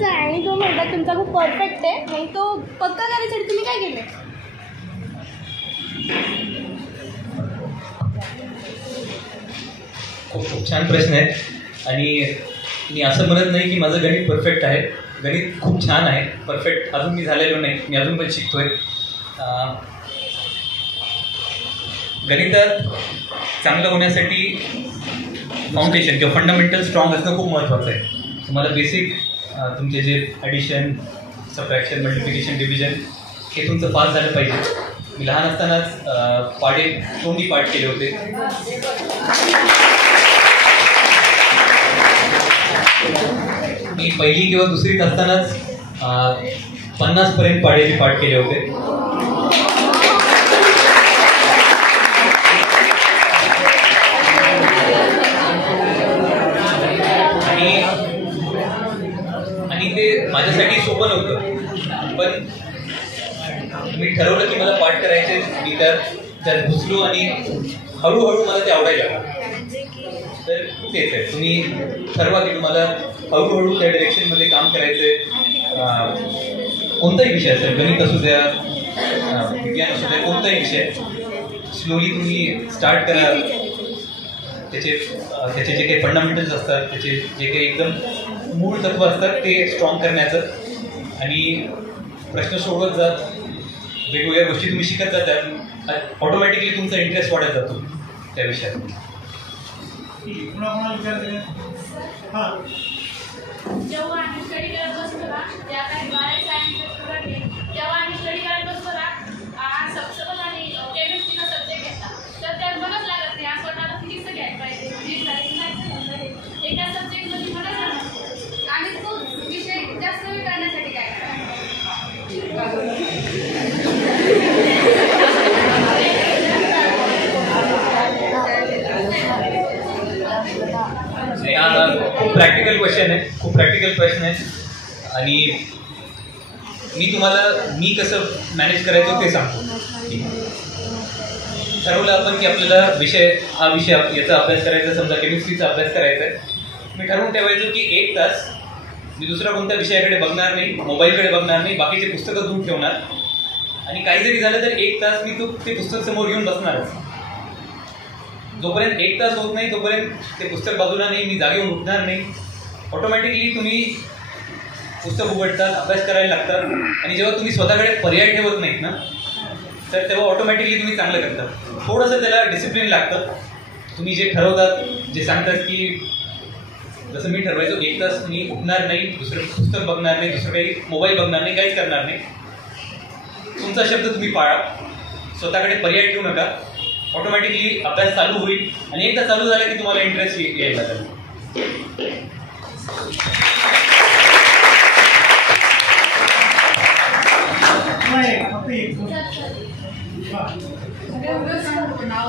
महत्त्वाचा आहे आणि तो म्हणतात तुमचा खूप परफेक्ट आहे, मग तो पक्का करण्यासाठी तुम्ही काय केलं? खूप छान प्रश्न आहे. आणि मी असं म्हणत नाही की माझं गणित परफेक्ट आहे. गणित खूप छान आहे, परफेक्ट अजून मी झालेलो नाही, मी अजून पण शिकतोय. गणितात चांगलं होण्यासाठी फाउंडेशन किंवा फंडामेंटल स्ट्रॉंग असणं खूप महत्त्वाचं आहे. तुम्हाला बेसिक तुमचे जे ॲडिशन, सबट्रॅक्शन, मल्टिप्लिकेशन, डिव्हिजन हे तुमचं पास झालं पाहिजे. मी लहान असतानाच तोंडी पाठ केले होते. मी पहिली किंवा दुसरीत असतानाच 50पर्यंत पाढ्याचे पाठ केले होते. आणि ते माझ्यासाठी सोपं नव्हतं, पण मी ठरवलं की मला पाठ करायचे. मी त्यात घुसलो आणि हळूहळू मला ते आवडायला लागलं. तर तेच आहे, तुम्ही ठरवा की तुम्हाला हळूहळू त्या डिरेक्शनमध्ये काम करायचं आहे. कोणताही विषय असेल, गणित असू द्या, विज्ञान असू द्या, कोणताही विषय स्लोली तुम्ही स्टार्ट करा. त्याचे जे काही फंडामेंटल्स असतात, त्याचे जे काही एकदम मूळ तत्व असतात ते स्ट्रॉंग करण्याचं, आणि प्रश्न सोडवत जात, वेगवेगळ्या गोष्टी तुम्ही शिकत जातात, ऑटोमॅटिकली तुमचा इंटरेस्ट वाढत जातो त्या विषयात. जेव्हा आम्ही स्टडी करत बसतो ना, त्या काही बाहेर सायन्स जेव्हा आम्ही स्टडी करत बसतो ना, सब्जेक्ट आणि केमिस्ट्रीचा सब्जेक्ट घेतला तर त्यात मनच लागत नाही. आज स्वतःला फिजिक्स घ्यायला पाहिजे, एका सब्जेक्टमध्ये मनच लागत आणि तो विषय जास्त वेळ करण्यासाठी काय खूप प्रॅक्टिकल क्वेश्चन आहे, खूप प्रॅक्टिकल प्रश्न आहे. आणि मी कसं मॅनेज करायचं ते सांगतो. ठरवलं आपण की आपल्याला हा विषय याचा अभ्यास करायचा, समजा केमिस्ट्रीचा अभ्यास करायचा आहे. मी ठरवून ठेवायचो की 1 तास मी दुसऱ्या कोणत्या विषयाकडे बघणार नाही, मोबाईलकडे बघणार नाही, बाकीचे पुस्तकं दूर ठेवणार. आणि काही जरी झालं तर 1 तास मी ते पुस्तक समोर घेऊन बसणारच. जोपर्यंत 1 तास होत नाही तोपर्यंत ते पुस्तक बाजूला नाही, मी जागेवर उठणार नाही. ऑटोमॅटिकली तुम्ही पुस्तक उघडतात, अभ्यास करायला लागतात. आणि जेव्हा तुम्ही स्वतःकडे पर्याय ठेवत नाहीत ना, तर तेव्हा ऑटोमॅटिकली तुम्ही चांगलं करतात. थोडंसं त्याला डिसिप्लिन लागतं. तुम्ही जे ठरवतात, जे सांगतात की जसं मी ठरवायचो 1 तास मी उठणार नाही, दुसरं पुस्तक बघणार नाही, दुसरं काही मोबाईल बघणार नाही, काहीच करणार नाही. तुमचा शब्द तुम्ही पाळा, स्वतःकडे पर्याय ठेवू नका. ऑटोमॅटिकली अभ्यास चालू होईल आणि एकदा चालू झाला की तुम्हाला इंटरेस्ट यायला लागेल. माझं नाव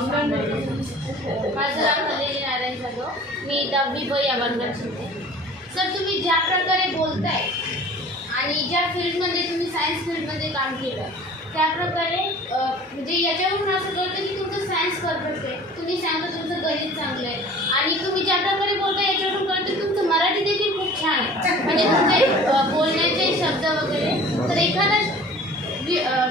कलेली नारायण जाधव, मी 10वी ब या वर्गात शिकते. सर, तुम्ही ज्या प्रकारे बोलताय आणि ज्या फील्डमध्ये तुम्ही सायन्स फील्डमध्ये काम केलं त्याप्रकारे म्हणजे याच्यावरून असं कळतं की तुमचं सायन्स परफेक्ट आहे. तुम्ही सांगता तुमचं गणित चांगलं आहे आणि तुम्ही ज्या प्रकारे बोलता याच्यावरून कळतं की तुमचं मराठी देखील खूप छान आहे. म्हणजे तुमचे बोलण्याचे शब्द वगैरे. तर एखादा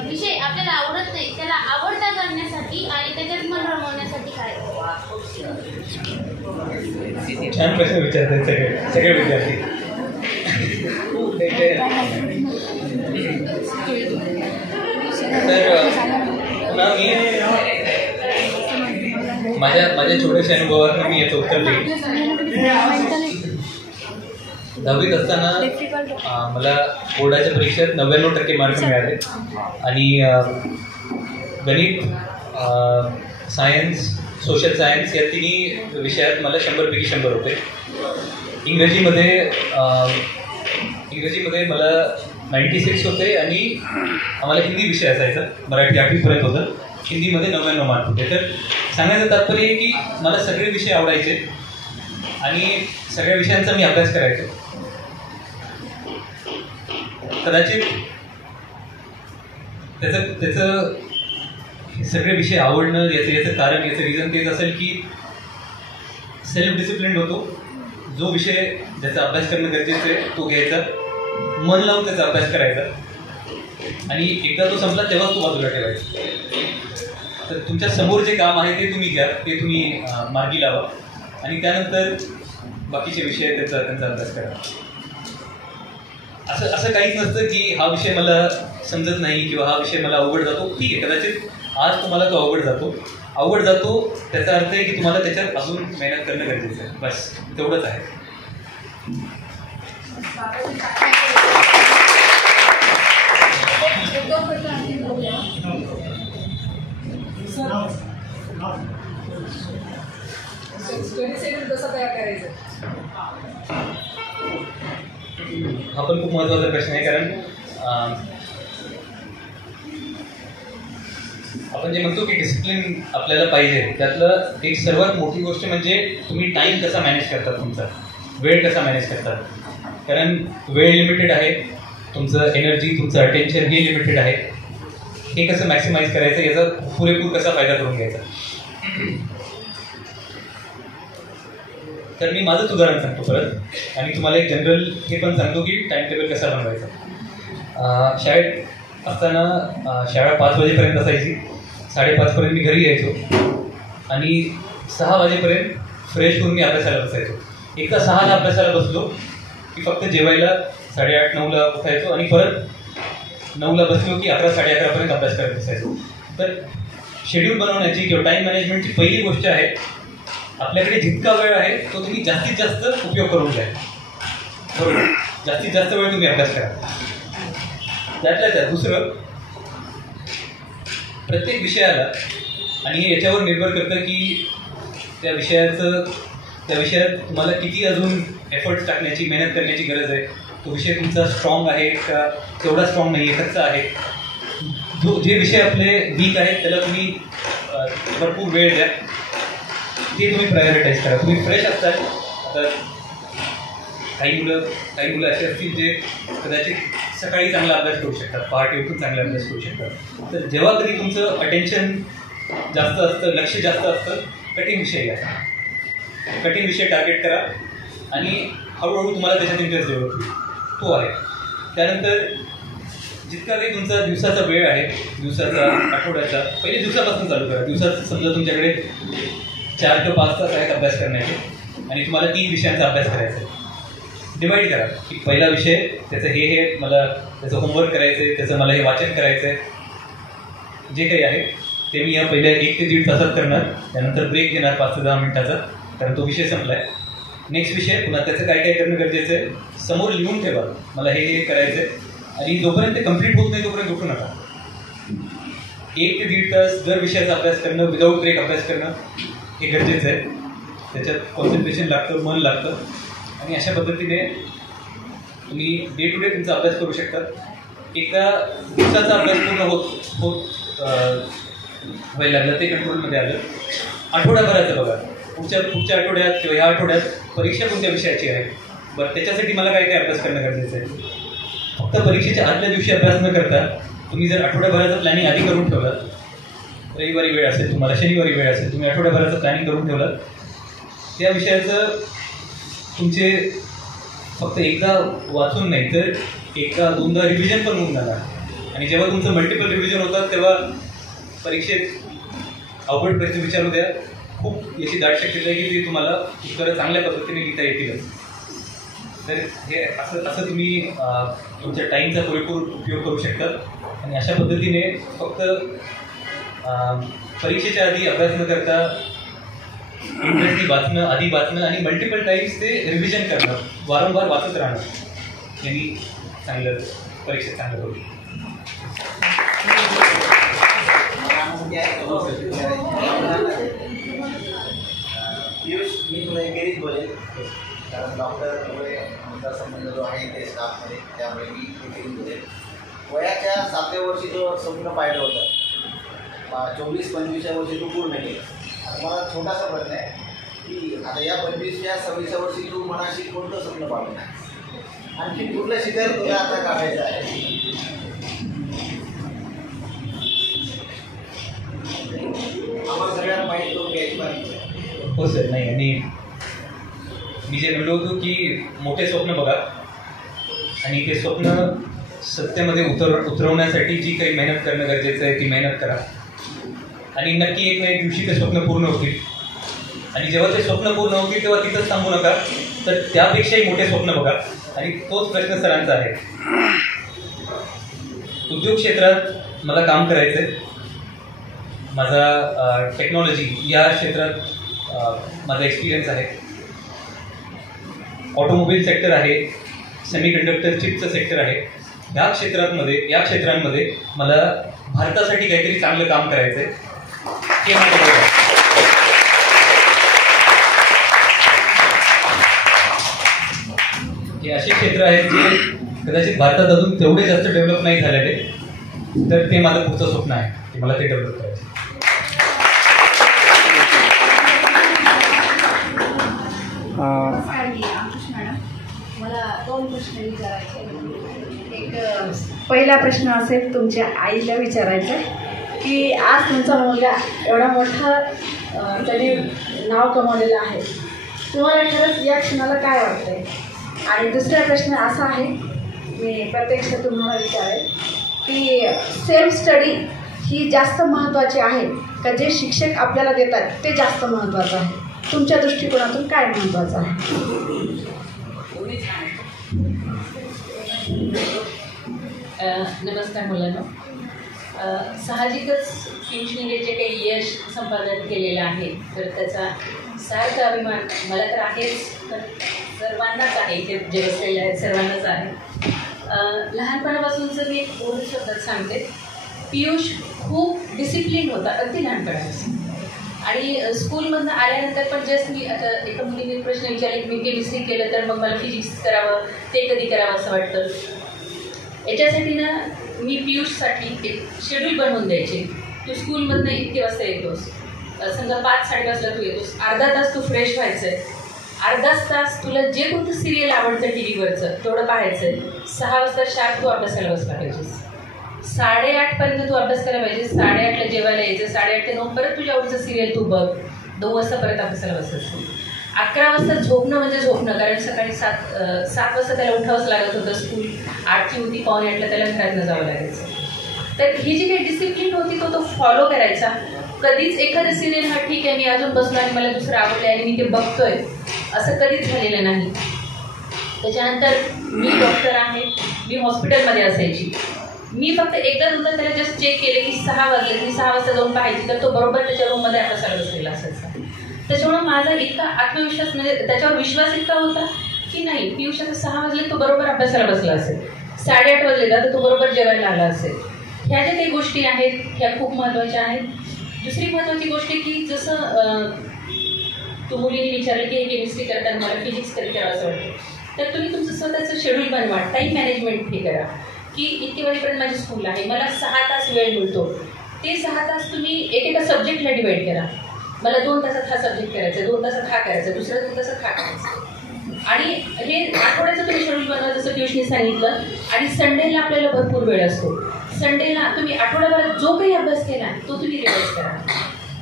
विषय आपल्याला आवडत नाही, त्याला आवडता करण्यासाठी आणि त्याच्यात मन रमवण्यासाठी काय? छान प्रश्न विचारतात सगळे विद्यार्थी. तर मी माझ्या छोट्याशा अनुभवात मी याचं उत्तर देईन. 10वीत असताना मला बोर्डाच्या परीक्षेत 99% मार्क मिळाले. आणि गणित, सायन्स, सोशल सायन्स या तिन्ही विषयात मला 100पैकी 100 होते. इंग्रजीमध्ये मला 96 होते. आणि आम्हाला हिंदी विषय असायचा, मराठी 8वीपर्यंत होतं, हिंदीमध्ये 99 मार्क होते. तर सांगायचं तात्पर्य आहे की मला सगळे विषय आवडायचे आणि सगळ्या विषयांचा मी अभ्यास करायचो. कदाचित त्याचं सगळे विषय आवडणं याचं कारण, याचं रिझन तेच असेल की सेल्फ डिसिप्लिन होतो. जो विषय ज्याचा अभ्यास करणं गरजेचं आहे तो घ्यायचा, मन लावून त्याचा अभ्यास करायचा आणि एकदा तो संपला तेव्हा तो बाजूला ठेवायचा. तर तुमच्या समोर जे काम आहे ते तुम्ही घ्या, ते तुम्ही मार्गी लावा आणि त्यानंतर बाकीचे विषय त्यांचा अभ्यास करा. असं काहीच नसतं की हा विषय मला समजत नाही किंवा हा विषय मला अवघड जातो. ठीक आहे, कदाचित आज तुम्हाला तो अवघड जातो त्याचा अर्थ आहे की तुम्हाला त्याच्यात अजून मेहनत करणं गरजेचं आहे. बस तेवढंच आहे. कसं तयार करायचं हा पण खूप महत्त्वाचा प्रश्न आहे. कारण आपण जे म्हणतो की डिसिप्लिन आपल्याला पाहिजे, त्यातलं एक सर्वात मोठी गोष्ट म्हणजे तुम्ही टाईम कसा मॅनेज करता, तुमचा वेळ कसा मॅनेज करता. कारण वेळ लिमिटेड आहे, तुमचं एनर्जी, तुमचं अटेन्शन हे लिमिटेड आहे. हे कसं मॅक्सिमाइज करायचं, याचा पुरेपूर कसा फायदा करून घ्यायचा. तर मी माझंच उदाहरण सांगतो परत आणि तुम्हाला एक जनरल हे पण सांगतो की टाइम टेबल कसा बनवायचा. शाळेत असताना शाळा 5 वाजेपर्यंत असायची. 5:30 पर्यंत मी घरी यायचो आणि 6 वाजेपर्यंत फ्रेश होऊन मी अभ्यासाला बसायचो. एकदा 6ला अभ्यासाला बसलो की फक्त जेवायला 8:30-9ला उठायचो आणि परत 9ला बसलो की 11-11:30 पर्यंत अभ्यास करत बसायचो. तर शेड्यूल बनवण्याची किंवा टाईम मॅनेजमेंटची पहिली गोष्ट आहे, आपल्याकडे जितका वेळ आहे तो तुम्ही जास्तीत जास्त उपयोग करून घ्या. बरोबर, जास्तीत जास्त वेळ तुम्ही अभ्यास करा. त्यातल्या त्यात दुसरं, प्रत्येक विषयाला, आणि हे याच्यावर निर्भर करतं की त्या विषयात तुम्हाला किती अजून एफर्ट्स टाकण्याची, मेहनत करण्याची गरज आहे. तो विषय तुमचा स्ट्रॉंग आहे का तेवढा स्ट्रॉंग नाही आहे, कच्चा आहे. जे विषय आपले वीक आहेत त्याला तुम्ही भरपूर वेळ द्या, ते तुम्ही प्रायोरिटाईज करा. तुम्ही फ्रेश असताल. आता काही मुलं असे असतील जे कदाचित सकाळी चांगला अभ्यास करू शकतात, पहाटे उठून चांगला अभ्यास करू शकतात. तर जेव्हा कधी तुमचं अटेन्शन जास्त असतं, लक्ष जास्त असतं, कठीण विषय घ्या, कठीण विषय टार्गेट करा आणि हळूहळू तुम्हाला त्याच्यात इंटरेस्ट डेव्हलप होईल. तो आहे. त्यानंतर जितका काही तुमचा दिवसाचा वेळ आहे, दिवसाचा, आठवड्याचा, पहिले दिवसापासून चालू करा. दिवसात समजा तुमच्याकडे 4 किंवा 5 तास आहेत अभ्यास करण्याचे आणि तुम्हाला 3 विषयांचा अभ्यास करायचा आहे. डिवाईड करा की पहिला विषय त्याचं हे मला त्याचं होमवर्क करायचं आहे, त्याचं मला हे वाचन करायचं आहे. जे काही आहे ते मी या पहिल्या 1 ते 1.5 तासात करणार. त्यानंतर ब्रेक घेणार 5 ते 10 मिनिटाचा, कारण तो विषय संपला आहे. नेक्स्ट विषय, पुन्हा त्याचं काय काय करणं गरजेचं आहे, समोर लिहून ठेवा, मला हे करायचं आहे. आणि जोपर्यंत ते कम्प्लीट होत नाही तोपर्यंत उठू नका. 1 ते 1.5 तास दर विषयाचा अभ्यास करणं, विदाऊट ब्रेक अभ्यास करणं हे गरजेचं आहे. त्याच्यात कॉन्सन्ट्रेशन लागतं, मन लागतं आणि अशा पद्धतीने तुम्ही डे टू डे तुमचा अभ्यास करू शकता. एकदा दिवसाचा अभ्यास पूर्ण होत व्हायला लागलं, ते कंट्रोलमध्ये आलं. आठवड्याभराचं बघा, पुढच्या आठवड्यात किंवा ह्या आठवड्यात परीक्षा कोणत्या विषयाची आहे, बरं त्याच्यासाठी मला काय काय अभ्यास करणं गरजेचं आहे. फक्त परीक्षेच्या आदल्या दिवशी अभ्यास न करता तुम्ही जर आठवड्याभराचं प्लॅनिंग आधी करून ठेवलं, रविवारी वेळ असेल तुम्हाला, शनिवारी वेळ असेल, तुम्ही आठवड्याभराचं प्लॅनिंग करून ठेवलं, त्या विषयाचं तुमचे फक्त एकदा वाचून नाही तर एकदा 2दा रिव्हिजन पण होऊन जाणार. आणि जेव्हा तुमचं मल्टिपल रिव्हिजन होतात तेव्हा परीक्षेत अवघड प्रश्न विचारू द्या, खूप याची दाट शक्यता आहे की ते तुम्हाला उत्तरं चांगल्या पद्धतीने लिहिता येतीलच. तर हे असं तुम्ही तुमच्या टाईमचा पुरेपूर उपयोग करू शकतात. आणि अशा पद्धतीने फक्त परीक्षेच्या आधी अभ्यास न करता इंटरेस्टली आधी वाचणं आणि मल्टिपल टाईम्स ते रिव्हिजन करणं, वारंवार वाचत राहणं, यांनी चांगलं परीक्षेत चांगलं होईल. पियुष, मी तुला एकेरीच बोलेल, कारण डॉक्टर वगैरे आमचा संबंध जो आहे ते स्टाफमध्ये, त्यामुळे मी एकेरीच बोलेल. वयाच्या 7व्या वर्षी जो स्वप्न पाहिलं होतं, 24-25व्या वर्षी तू पूर्ण केलं. आता मला छोटासा प्रश्न आहे की आता या 25व्या-26व्या वर्षी तू मनाशी कोणतं स्वप्न पाहिलं, आणखी कुठलं शिखर तुला आता काढायचं आहे? आम्हाला सगळ्यांना माहीत करून घ्यायची पाहिजे. हो सर, नाही, आणि मी जे म्हणलो होतो की मोठे स्वप्न बघा, आणि ते स्वप्न सत्तेमध्ये उतरवण्यासाठी जी काही मेहनत करणं गरजेचं आहे ती मेहनत करा आणि नक्की एक ना एक दिवशी ते स्वप्न पूर्ण होतील. आणि जेव्हा ते स्वप्न पूर्ण होतील तेव्हा तिथंच थांबू नका, तर त्यापेक्षाही मोठे स्वप्न बघा. आणि तोच प्रश्न सरांचा आहे. उद्योग क्षेत्रात मला काम करायचं आहे. माझा टेक्नॉलॉजी या क्षेत्रात माझा एक्सपिरियन्स आहे. ऑटोमोबाईल सेक्टर आहे, सेमीकंडक्टर चिपचं सेक्टर आहे. या क्षेत्रांमध्ये मला भारतासाठी काहीतरी चांगलं काम करायचं आहे. हे माझं गोल आहे. हे असे क्षेत्र आहेत जे कदाचित भारतात अजून तेवढे जास्त डेव्हलप नाही झालेले, तर ते माझं पुढचं स्वप्न आहे की मला ते डेव्हलप करायचं. मॅडम, मला 2 प्रश्न विचारायचे. एक पहिला प्रश्न असेल तुमच्या आईला विचारायचा आहे की आज तुमचा मुलगा एवढा मोठा त्यांनी नाव कमावलेलं आहे, तुम्हाला खरंच या क्षणाला काय वाटतंय? आणि दुसरा प्रश्न असा आहे, मी प्रत्यक्ष तुम्हाला विचारेल की सेल्फ स्टडी ही जास्त महत्त्वाची आहे का जे शिक्षक आपल्याला देतात ते जास्त महत्त्वाचं आहे? तुमच्या दृष्टिकोनातून काय महत्त्वाचं आहे? नमस्कार मुलांनो. साहजिकच पियुषने जे काही यश संपादन केलेलं आहे तर त्याचा सार्थ अभिमान मला तर आहेच, तर सर्वांनाच आहे, इथे जे बसलेले आहेत सर्वांनाच आहे. लहानपणापासून जर मी एक पूर्ण शब्दात सांगते, पियुष खूप डिसिप्लिन होता अगदी लहानपणापासून. आणि स्कूलमधनं आल्यानंतर पण जस्ट मी आता एका मुलीने प्रश्न विचारले की मी केमिस्ट्री केलं तर मग मला फिजिक्स करावं, ते कधी करावं असं वाटतं. याच्यासाठी ना मी पियुषसाठी एक शेड्यूल बनवून द्यायचे. तू स्कूलमधनं इतके वाजता येतोस, समजा 5-5:30 तू येतोस, अर्धा तास तू फ्रेश व्हायचं आहे, अर्धाच तास तुला जे कोणतं सिरियल आवडतं टी व्हीवरचं तेवढं पाहायचं आहे, 6 वाजता शार्प तू अभ्यासाला बसला पाहिजेस, 8:30पर्यंत तू अभ्यास करायला पाहिजेस, 8:30ला जेवायला यायचं, 8:30 ते 9 परत तुझ्या आवडीचं सिरियल तू बघ, 2 वाजता परत अभ्यासाला बसायचं. 11 वाजता झोपणं म्हणजे झोपणं, कारण सकाळी 7 वाजता त्याला उठावंच लागत होतं. स्कूल 8ची होती, 7:45ला त्याला घरातनं जावं लागायचं. तर ही जी काही डिसिप्लिन होती तो फॉलो करायचा. कधीच एखादं सिरियल हा ठीक आहे मी अजून बसलो आणि मला दुसरं आवडलं आणि मी ते बघतोय असं कधीच झालेलं नाही. त्याच्यानंतर मी डॉक्टर आहे, मी हॉस्पिटलमध्ये असायची. मी फक्त एकदा त्याला जस्ट चेक केले की 6 वाजले, मी 6 वाजता जाऊन पाहायची तर तो बरोबर त्याच्या रूममध्ये अभ्यासाला बसलेला असायचा. त्याच्यामुळे माझा इतका आत्मविश्वास म्हणजे त्याच्यावर विश्वास इतका होता की नाही पियुष आता 6 वाजले तो बरोबर अभ्यासाला बसला असेल, 8:30 वाजले तर तो बरोबर जेवायला आला असेल. ह्या ज्या काही गोष्टी आहेत ह्या खूप महत्त्वाच्या आहेत. दुसरी महत्त्वाची गोष्ट की जसं तू मुलीने विचारलं की हे केमिस्ट्री करताना मला फिजिक्स कधी करावं असं वाटतं, तर तुम्ही तुमचं स्वतःचं शेड्यूल बनवा, टाईम मॅनेजमेंट हे करा की इतके वाजेपर्यंत माझी स्कूल आहे, मला 6 तास वेळ मिळतो, ते 6 तास तुम्ही एकेका सब्जेक्टला डिवाईड करा. मला 2 तासात हा सब्जेक्ट करायचा, 2 तासात हा करायचा, दुसऱ्या 2 तासात हा करायचा. आणि हे आठवड्याचं तुम्ही शेड्यूल बनवा जसं पियुषने सांगितलं. आणि संडेला आपल्याला भरपूर वेळ असतो, संडेला तुम्ही आठवड्याभरात जो काही अभ्यास केला तो तुम्ही रिवाईज करा.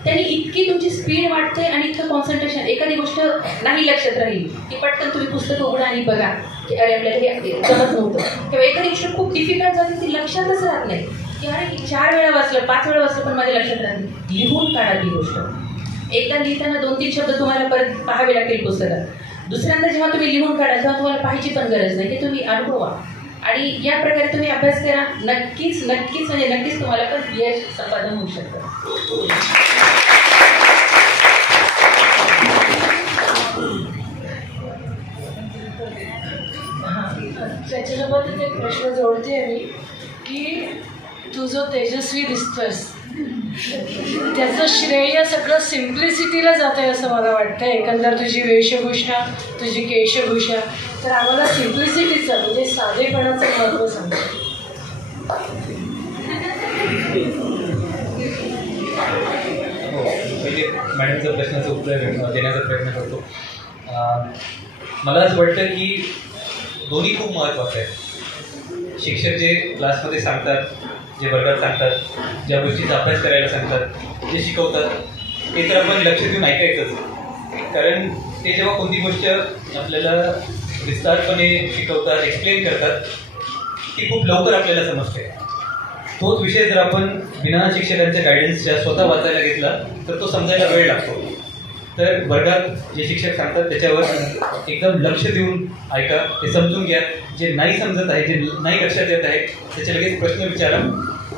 त्यांनी इतकी तुमची स्पीड वाढते आणि इतकं कॉन्सन्ट्रेशन, एखादी गोष्ट नाही लक्षात राहील की पटकन तुम्ही पुस्तक उघडा आणि बघा की अरे आपल्याला हे जमत नव्हतं, किंवा एखादी गोष्ट खूप डिफिकल्ट झाली ती लक्षातच राहत नाही की अरे 4 वेळा वाचलं 5 वेळा वाचलं पण माझ्या लक्षात राहत नाही. लिहून काढा ती गोष्ट. एकदा लिहिताना 2-3 शब्द तुम्हाला परत पाहावे लागतील पुस्तकात, दुसऱ्यांदा जेव्हा तुम्ही लिहून काढा तेव्हा तुम्हाला पाहायची पण गरज नाही, ते तुम्ही अनुभवा. आणि या प्रकारे तुम्ही अभ्यास करा, नक्कीच तुम्हाला पण यश संपादन होऊ शकतं. त्याच्यासोबत एक प्रश्न जोडते मी की तू जो तेजस्वी दिसतोस त्याचं श्रेय सगळं सिम्प्लिसिटीला जात आहे असं मला वाटतं. एकंदर तुझी वेशभूषा, तुझी केशभूषा, तर आम्हाला सिम्प्लिसिटीचं म्हणजे साधेपणाचं महत्त्व सांगतो. पहिले मॅडमच्या प्रश्नाचं उत्तर देण्याचा प्रयत्न करतो. मला असं वाटतं की दोन्ही खूप महत्त्वाचं आहे. शिक्षक जे क्लासमध्ये सांगतात, जे वर्गात सांगतात, ज्या गोष्टीचा अभ्यास करायला सांगतात, जे शिकवतात ते तर आपण लक्ष देऊन ऐकायचंच. कारण ते जेव्हा कोणती गोष्ट आपल्याला विस्तारपणे शिकवतात, एक्सप्लेन करतात, ती खूप लवकर आपल्याला समजते. तोच विषय जर आपण बिना शिक्षकांच्या गायडन्सच्या स्वतः वाचायला घेतला तर तो समजायला वेळ लागतो. तर वर्गात जे शिक्षक सांगतात त्याच्यावर एकदम लक्ष देऊन ऐका, ते समजून घ्या. जे नाही समजत आहे, जे नाही लक्षात येत आहे, त्याचे लगेच प्रश्न विचारा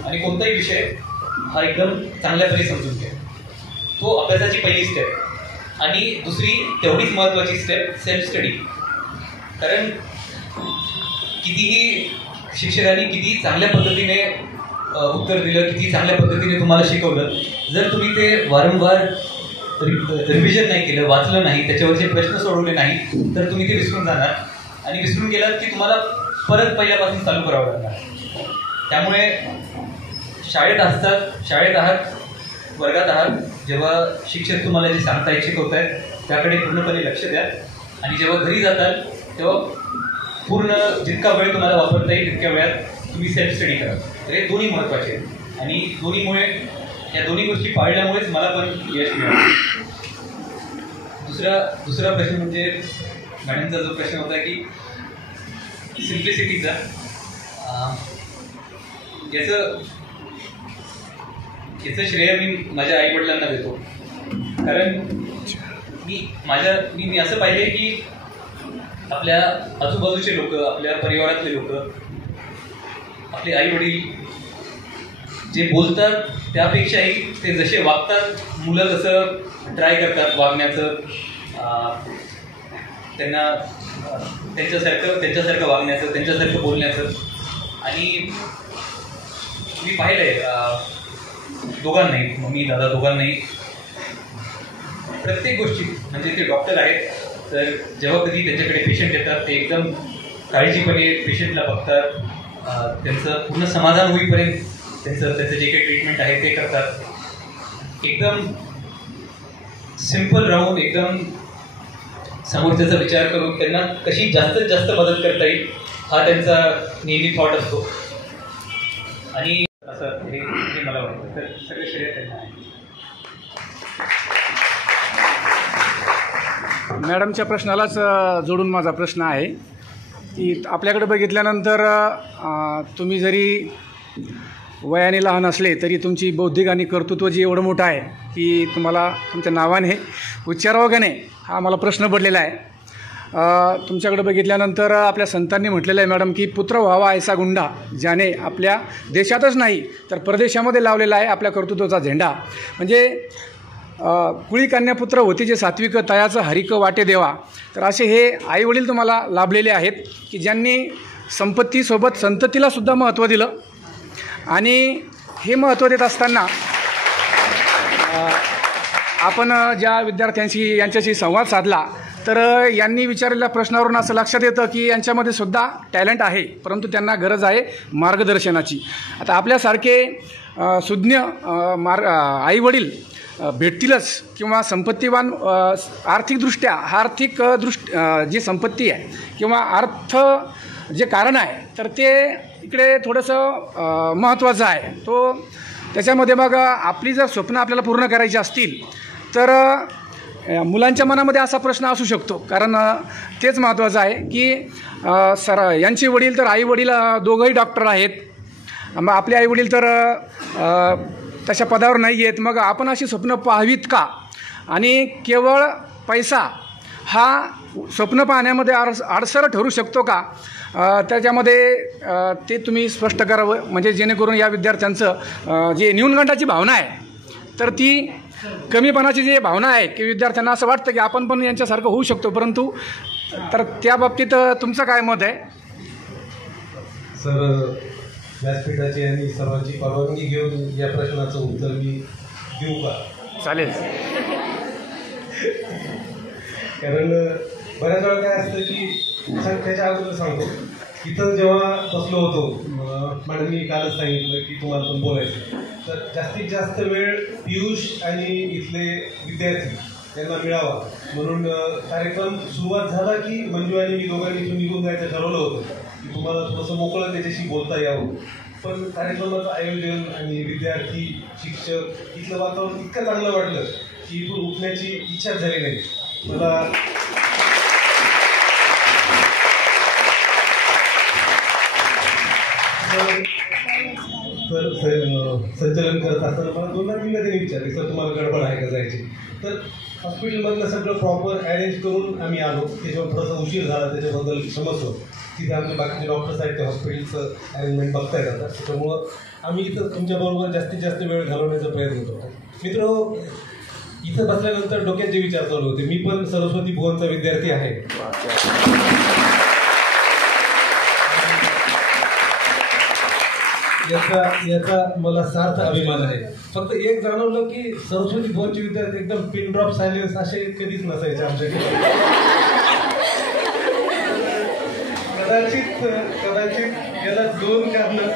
आणि कोणताही विषय हा एकदम चांगल्यापणे समजून घ्या. तो अभ्यासाची पहिली स्टेप. आणि दुसरी तेवढीच महत्त्वाची स्टेप, सेल्फ स्टडी. कारण कितीही शिक्षकांनी किती चांगल्या पद्धतीने उत्तर दिलं, किती चांगल्या पद्धतीने तुम्हाला शिकवलं, जर तुम्ही ते वारंवार रिव्हिजन नाही केलं, वाचलं नाही, त्याच्यावरचे प्रश्न सोडवले नाही, तर तुम्ही ते विसरून जाणार. आणि विसरून गेलात की तुम्हाला परत पहिल्यापासून चालू करावं लागणार. त्यामुळे शाळेत आहात, वर्गात आहात, जेव्हा शिक्षक तुम्हाला जे सांगतायत, शिकवतायत, त्याकडे पूर्णपणे लक्ष द्या. आणि जेव्हा घरी जाताल तेव्हा पूर्ण जितका वेळ तुम्हाला वापरता येईल तितक्या वेळात तुम्ही सेल्फ स्टडी करा. तर हे दोन्ही महत्त्वाचे आहेत. आणि या दोन्ही गोष्टी पाळल्यामुळेच मला पण यश मिळालं. दुसरा प्रश्न म्हणजे मॅडमचा जो प्रश्न होता की सिम्प्लिसिटीचा, याचं श्रेय मी माझ्या आईवडिलांना देतो. कारण मी असं पाहिजे की आपल्या आजूबाजूचे लोक, आपल्या परिवारातले लोक, आपले आई वडील जे बोलतात त्यापेक्षाही ते जसे वागतात, मुलं कसं ट्राय करतात वागण्याचं, त्यांना त्यांच्यासारखं वागण्याचं, त्यांच्यासारखं बोलण्याचं. आणि मी पाहिलं आहे दोघांनाही, मम्मी दादा दोघांनाही, प्रत्येक गोष्टी, म्हणजे ते डॉक्टर आहेत तर जेव्हा कधी त्यांच्याकडे पेशंट येतात ते एकदम काळजीपणे पेशंटला बघतात, त्यांचं पूर्ण समाधान होईपर्यंत त्याचं जे काही ट्रीटमेंट आहे ते करतात. एकदम सिम्पल राहून, एकदम समोरच्याचा विचार करून त्यांना कशी जास्तीत जास्त मदत करता येईल हा त्यांचा नेहमी थॉट असतो. आणि असं हे मला वाटतं. तर सगळे श्रेय त्यांना आहे. मॅडमच्या प्रश्नालाच जोडून माझा प्रश्न आहे की आपल्याकडे बघितल्यानंतर तुम्ही जरी वयाने लहान असले तरी तुमची बौद्धिक आणि कर्तृत्व जे एवढं मोठं आहे की तुम्हाला तुमच्या नावाने उच्चारावं का नाही हा मला प्रश्न पडलेला आहे. तुमच्याकडे बघितल्यानंतर आपल्या संतांनी म्हटलेलं आहे मॅडम की पुत्र व्हावा ऐसा गुंडा ज्याने आपल्या देशातच नाही तर परदेशामध्ये लावलेला आहे आपल्या कर्तृत्वाचा झेंडा. म्हणजे कुळी कन्यापुत्र होती जे सात्विक तयाचं हरिक वाटे देवा. तर असे हे आईवडील तुम्हाला लाभलेले आहेत की ज्यांनी संपत्तीसोबत संततीलासुद्धा महत्त्व दिलं. आणि हे महत्त्व देत असताना आपण ज्या विद्यार्थ्यांशी यांच्याशी संवाद साधला तर यांनी विचारलेल्या प्रश्नावरून असं लक्षात येतं की यांच्यामध्ये सुद्धा टॅलेंट आहे, परंतु त्यांना गरज आहे मार्गदर्शनाची. आता आपल्यासारखे सुज्ञ आईवडील भेटतीलच किंवा संपत्तीवान आर्थिकदृष्ट्या जी संपत्ती आहे किंवा अर्थ जे कारण आहे तर ते इकडे थोडंसं महत्त्वाचं आहे. त्याच्यामध्ये मग आपली जर स्वप्न आपल्याला पूर्ण करायची असतील तर मुलांच्या मनामध्ये असा प्रश्न असू शकतो. कारण तेच महत्त्वाचं आहे की यांचे वडील तर आईवडील दोघंही डॉक्टर आहेत, मग आपले आईवडील तर तशा पदावर नाही आहेत, मग आपण अशी स्वप्न पाहावीत का? आणि केवळ पैसा हा स्वप्न पाहण्यामध्ये अडसर ठरू शकतो का? त्याच्यामध्ये ते तुम्ही स्पष्ट करावं, म्हणजे जेणेकरून या विद्यार्थ्यांचं जे न्यूनगंडाची भावना आहे तर ती कमीपणाची जी भावना आहे की विद्यार्थ्यांना असं वाटतं की आपण पण यांच्यासारखं होऊ शकतो, परंतु तर त्या बाबतीत तुमचं काय मत आहे? सर, व्यासपीठाची आणि सर्वांची परवानगी घेऊन या प्रश्नाचं उत्तर मी देऊ का? चालेल. कारण बऱ्याच वेळा काय असतं की त्याच्या अगोदर सांगतो, इथं जेव्हा बसलो होतो मॅडमनी कालच सांगितलं की तुम्हाला पण बोलायचं, तर जास्तीत जास्त वेळ पियुष आणि इथले विद्यार्थी त्यांना मिळावा म्हणून कार्यक्रम सुरुवात झाला की मंजू आणि मी दोघांनी इथून निघून जायचं ठरवलं होतं की तुम्हाला थोडंसं मोकळं त्याच्याशी बोलता यावं. पण कार्यक्रमाचं आयोजन आणि विद्यार्थी, शिक्षक, इथलं वातावरण इतकं चांगलं वाटलं की इथून उठण्याची इच्छाच झाली नाही. मला संचलन करत असताना मला 2-3 त्यांनी विचारले, सर तुम्हाला गडबड आहे का जायची? तर हॉस्पिटलमधलं सगळं प्रॉपर अरेंज करून आम्ही आलो. त्याच्यावर थोडासा उशीर झाला, त्याच्याबद्दल क्षमस्व. तिथे आमचे बाकीचे डॉक्टर्स आहेत, ते हॉस्पिटलचं अरेंजमेंट बघतायत आता. त्याच्यामुळं आम्ही इथं तुमच्याबरोबर जास्तीत जास्त वेळ घालवण्याचा प्रयत्न करतो. मित्र, इथं बसल्यानंतर डोक्यात जे विचार चालू होते, मी पण सरस्वती भुवनचा विद्यार्थी आहे. याचा मला सार्थ अभिमान आहे. फक्त एक जाणवलं की सरस्वती भुवनचे विद्यार्थी एकदम पिन ड्रॉप सायलेन्स असे कधीच नसायचे आमच्याकडे. कदाचित याला 2 कारणं.